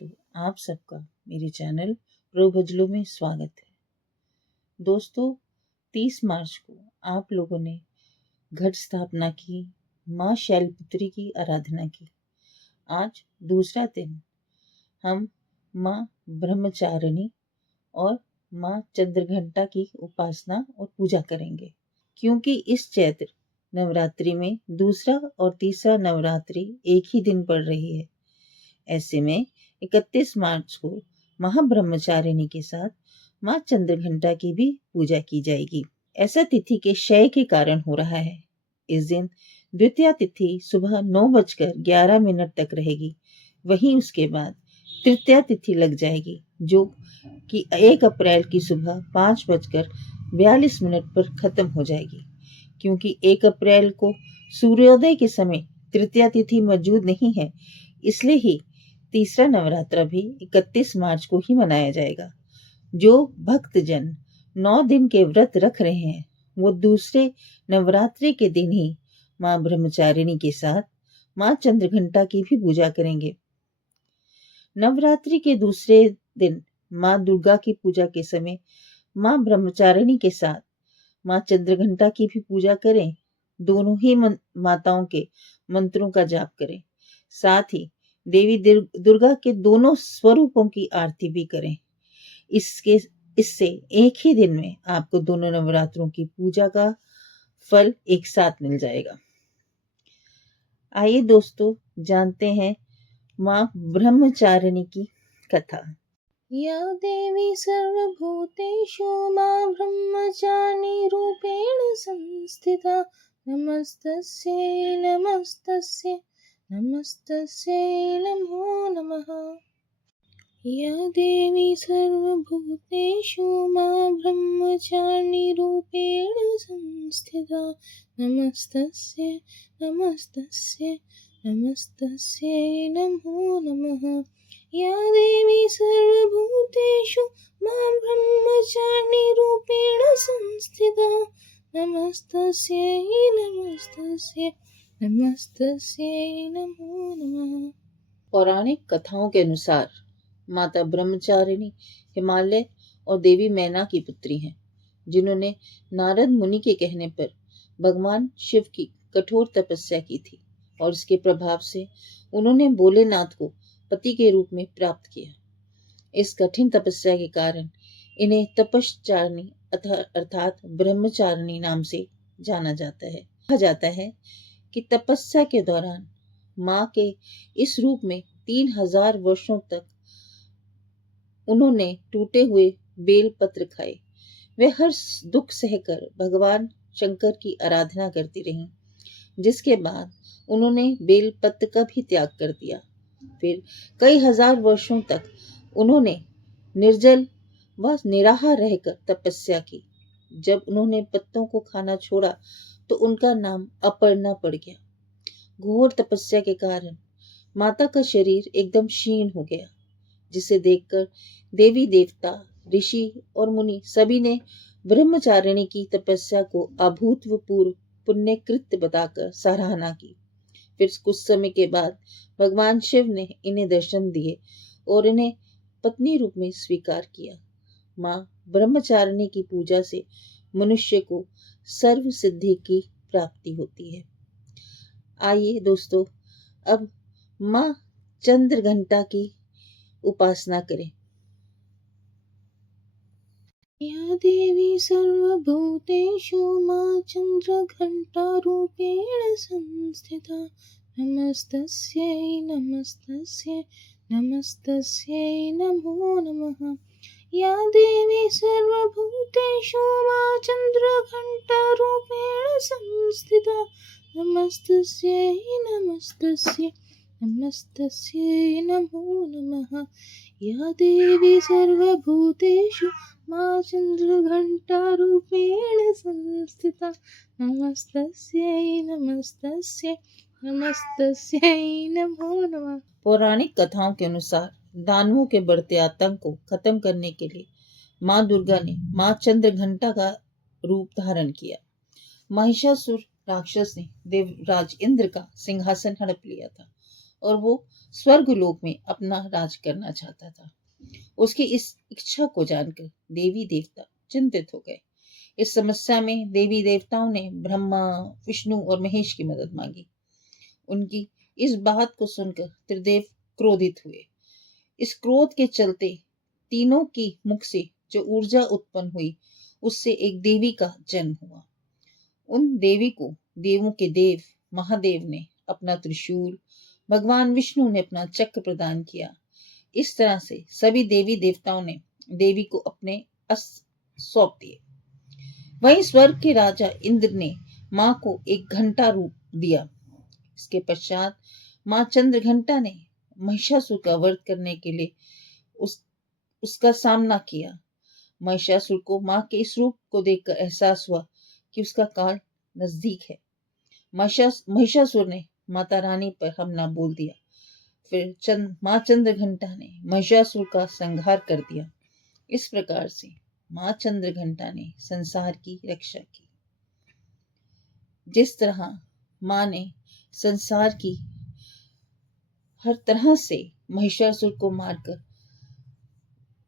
दोस्तों, आप सबका मेरे चैनल प्रो भजलों में स्वागत है। दोस्तों, 30 मार्च को आप लोगों ने घट स्थापना की, माँ शैलपुत्री की आराधना की। आज दूसरा दिन हम माँ ब्रह्मचारिणी और माँ चंद्रघंटा की उपासना और पूजा करेंगे, क्योंकि इस चैत्र नवरात्रि में दूसरा और तीसरा नवरात्रि एक ही दिन पड़ रही है। ऐसे में 31 मार्च को महाब्रह्मचारिणी के साथ माँ चंद्रघंटा की भी पूजा की जाएगी। ऐसा तिथि के क्षय के कारण हो रहा है। इस दिन द्वितीया तिथि सुबह 9:11 तक रहेगी। वहीं उसके बाद तृतीया तिथि लग जाएगी, जो कि 1 अप्रैल की सुबह 5:42 पर खत्म हो जाएगी। क्योंकि 1 अप्रैल को सूर्योदय के समय तृतीया तिथि मौजूद नहीं है, इसलिए ही तीसरा नवरात्रा भी 31 मार्च को ही मनाया जाएगा। जो भक्तजन 9 दिन के व्रत रख रहे हैं, वो दूसरे नवरात्रि के दिन ही माँ ब्रह्मचारिणी के साथ माँ चंद्रघंटा की भी पूजा करेंगे। नवरात्रि के दूसरे दिन माँ दुर्गा की पूजा के समय माँ ब्रह्मचारिणी के साथ माँ चंद्रघंटा की भी पूजा करें। दोनों ही माताओं के मंत्रों का जाप करें। साथ ही देवी दुर्गा के दोनों स्वरूपों की आरती भी करें। इससे एक ही दिन में आपको दोनों नवरात्रों की पूजा का फल एक साथ मिल जाएगा। आइए दोस्तों, जानते हैं माँ ब्रह्मचारिणी की कथा। या देवी सर्वभूतेषु मां ब्रह्मचारिणी रूपेण संस्थिता नमस्तस्यै नमस्तस्यै नमस्तस्यै नमो नमः। या देवी सर्वभूतेषु मां ब्रह्मचारिणी रूपेण संस्थिता नमस्तस्यै नमस्तस्यै नमस्तस्यै नमो नमः। या देवी सर्वभूतेषु मां ब्रह्मचारिणी रूपेण संस्थिता नमस्तस्यै नमस्तस्यै नमस्तस्यै नमो नमः। पौराणिक कथाओं के अनुसार माता ब्रह्मचारिणी हिमालय और देवी मैना की पुत्री हैं, जिन्होंने नारद मुनि के कहने पर भगवान शिव की कठोर तपस्या की थी और इसके प्रभाव से उन्होंने भोलेनाथ को पति के रूप में प्राप्त किया। इस कठिन तपस्या के कारण इन्हें तपश्चारिणी अर्थात ब्रह्मचारिणी नाम से जाना जाता है। कहा जाता है कि तपस्या के दौरान माँ के इस रूप में 3000 वर्षों तक उन्होंने टूटे हुए बेल पत्र खाए। वे हर दुख सहकर भगवान शंकर की आराधना करती रहीं, जिसके बाद उन्होंने बेल पत्र का भी त्याग कर दिया। फिर कई हजार वर्षों तक उन्होंने निर्जल व निराहार रहकर तपस्या की। जब उन्होंने पत्तों को खाना छोड़ा तो उनका नाम अपर्णा पड़ गया। घोर तपस्या के कारण माता का शरीर एकदम क्षीण हो गया, जिसे देखकर देवी देवता, ऋषि और मुनि सभी ने ब्रह्मचारिणी की तपस्या को अभूतपूर्व पुण्य कृत्य बताकर सराहना की। फिर कुछ समय के बाद भगवान शिव ने इन्हें दर्शन दिए और इन्हें पत्नी रूप में स्वीकार किया। माँ ब्रह्मचारिणी की पूजा से मनुष्य को सर्व सिद्धि की प्राप्ति होती है। आइए दोस्तों, अब माँ चंद्रघंटा की उपासना करें। या देवी सर्वभूतेषु मां चंद्रघंटा रूपेण संस्थिता नमस्तस्यै नमस्तस्यै नमस्तस्यै नमो नमः। या देवी सर्वभूतेषु मां चंद्रघंटा रूपेण संस्थिता नमस्तस्यै नमस्तस्यै नमस्तस्यै नमो नमः। या देवी सर्वभूतेषु मां चंद्रघंटा रूपेण संस्थिता नमस्तस्यै नमस्तस्यै नमस्तस्यै नमो नमः। पौराणिक कथाओं के अनुसार दानवों के बढ़ते आतंक को खत्म करने के लिए माँ दुर्गा ने माँ चंद्रघंटा का रूप धारण किया। महिषासुर राक्षस ने देवराज इंद्र का सिंहासन हड़प लिया था और वो स्वर्गलोक में अपना राज करना चाहता था। उसकी इस इच्छा को जानकर देवी देवता चिंतित हो गए। इस समस्या में देवी देवताओं ने ब्रह्मा, विष्णु और महेश की मदद मांगी। उनकी इस बात को सुनकर त्रिदेव क्रोधित हुए। इस क्रोध के चलते तीनों की मुख से जो ऊर्जा उत्पन्न हुई, उससे एक देवी का जन्म हुआ। उन देवी को देवों के देव महादेव ने अपना त्रिशूल, भगवान विष्णु ने अपना चक्र प्रदान किया। इस तरह से सभी देवी देवताओं ने देवी को अपने अस्त्र सौंप दिए। वहीं स्वर्ग के राजा इंद्र ने मां को एक घंटा रूप दिया। इसके पश्चात मां चंद्रघंटा ने महिषासुर का वध करने के लिए उसका सामना किया। महिषासुर को मां के इस रूप को देखकर एहसास हुआ कि उसका काल नजदीक है। महिषासुर ने माता रानी पर हमला बोल दिया। फिर मां चंद्रघंटा ने महिषासुर का संहार कर दिया। इस प्रकार से मां चंद्रघंटा ने संसार की रक्षा की। जिस तरह मां ने संसार की हर तरह से महिषासुर को मारकर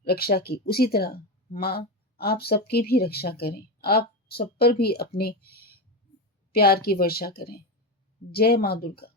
रक्षा की, उसी तरह मां आप सबकी भी रक्षा करें। आप सब पर भी अपने प्यार की वर्षा करें। जय मां दुर्गा।